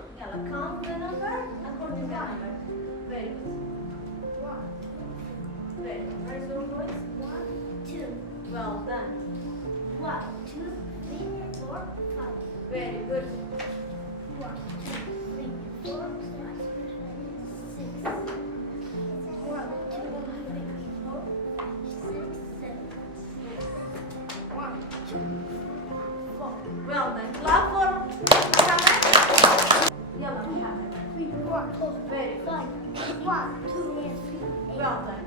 Yalla, count the number according to the number. Very good. One, Very good. Where's your voice? one, two, Well done. one, two, three, four, five. Very good. One, two, three, four, five, six. One, two, three, four, six, seven. One, two, four. Well done. Clap for Mohammed. Yalla, Mohammed. Three, four, Very good. five. One, two, three, eight. Well done.